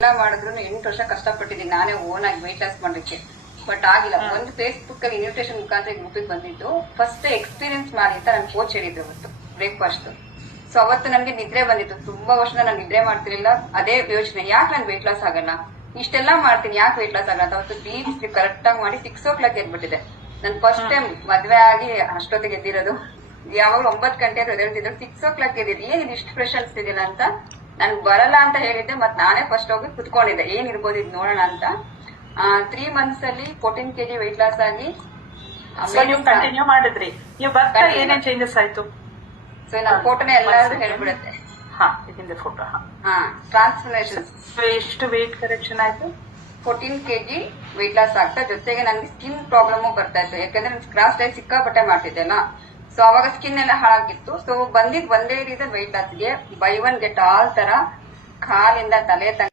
ಎಲ್ಲ ಮಾಡಿದ್ರು 8 ವರ್ಷ ಕಷ್ಟಪಟ್ಟಿದ್ದೀನಿ ನಾನೇ ಓನ್ ಆಗಿ ವೆಯ್ಟ್ ಲಾಸ್ ಮಾಡ್ಲಿಕ್ಕೆ. ಬಟ್ ಆಗಿಲ್ಲ. ಒಂದು ಫೇಸ್ಬುಕ್ ಅಲ್ಲಿ ಇನ್ವಿಟೇಷನ್ ಮುಖಾಂತರ ಗ್ರೂಪಿಗೆ ಬಂದಿದ್ದು ಫಸ್ಟ್ ಎಕ್ಸ್ಪೀರಿಯನ್ಸ್ ಮಾಡಿ ಅಂತ ನನ್ ಕೋಚ್ ಹೇಳಿದ್ರು ಅವತ್ತು ಬ್ರೇಕ್ಫಾಸ್ಟ್. ಸೊ ಅವತ್ತು ನನ್ಗೆ ನಿದ್ರೆ ಬಂದಿತ್ತು. ತುಂಬಾ ವರ್ಷದಿಂದ ನಾನು ನಿದ್ರೆ ಮಾಡ್ತಿರ್ಲಿಲ್ಲ. ಅದೇ ಯೋಚನೆ, ಯಾಕೆ ನಾನು ವೆಯ್ಟ್ ಲಾಸ್ ಆಗಲ್ಲ, ಇಷ್ಟೆಲ್ಲಾ ಮಾಡ್ತೀನಿ ಯಾಕೆ ವೆಯ್ಟ್ ಲಾಸ್ ಆಗಲ್ಲ ಅಂತ ಅವತ್ತು ಡೀಪ್ ಸ್ಲೀಪ್ ಕರೆಕ್ಟ್ ಆಗಿ ಮಾಡಿ 6 o'clock ಎದ್ಬಿಟ್ಟಿದೆ. ನನ್ ಫಸ್ಟ್ ಟೈಮ್ ಮದ್ವೆ ಆಗಿ ಅಷ್ಟೊತ್ತಿಗೆ ಎದ್ದಿರೋದು. ಯಾವಾಗ 9 ಗಂಟೆ ಎದ್ದೇಳ್ತಿದ್ರು, 6 o'clock ಎದ್ದಿದ್ದು. ಏನಿದು ಇಷ್ಟು ಫ್ರೆಶ್ ಅನ್ಸ್ತಿದಿಲ್ಲ ಅಂತ ನನ್ಗೆ ಬರಲ್ಲ ಅಂತ ಹೇಳಿದ್ದೆ. ಮತ್ ನಾನೇ ಫಸ್ಟ್ ಹೋಗಿ ಕುತ್ಕೊಂಡಿದ್ದೆ ಏನಿರ್ಬೋದು ಇದು ನೋಡೋಣ ಅಂತ. 3 months ಅಲ್ಲಿ 14 kg ವೆಯ್ಟ್ ಲಾಸ್ ಆಗಿ ಕಂಟಿನ್ಯೂ ಮಾಡಿದ್ರಿ. ನೀವು ಬರ್ತಾ ಏನೇನ್ ಚೇಂಜಸ್ ಆಯ್ತು? ಸೊ ನನ್ನ ಫೋಟೋನೇ ಎಲ್ಲಾದ್ರೂ ಹೇಳ್ಬಿಡುತ್ತೆ. ಹಿಂದೆ ಫೋಟೋ. ಟ್ರಾನ್ಸ್ಫರ್ಮೇಶನ್. ಎಷ್ಟು ವೆಯ್ಟ್ ಕರೆಕ್ಷನ್ ಆಯ್ತು? 14 kg ವೆಯ್ಟ್ ಲಾಸ್ ಆಗ್ತಾ, ಜೊತೆಗೆ ನನ್ಗೆ ಸ್ಕಿನ್ ಪ್ರಾಬ್ಲಮ್ ಬರ್ತಾ ಇತ್ತು. ಯಾಕಂದ್ರೆ ನನ್ ಕ್ರಾಸ್ ಡೈಟ್ ಸಿಕ್ಕಾಪಟ್ಟೆ ಮಾಡ್ತಿದ್ದೆಲ್ಲ. ಸೊ ಅವಾಗ ಸ್ಕಿನ್ ಎಲ್ಲ ಹಾಳಾಗಿತ್ತು. ಸೊ ಬಂದಿದ್ ಒಂದೇ ರೀಸನ್ ವೆಯ್ಟ್ ಲಾಸ್ಗೆ, ಬೈ ಒನ್ ಗೆಟ್ ಆಲ್ ತರ ಕಾಲಿಂದ ತಲೆ ತನಕ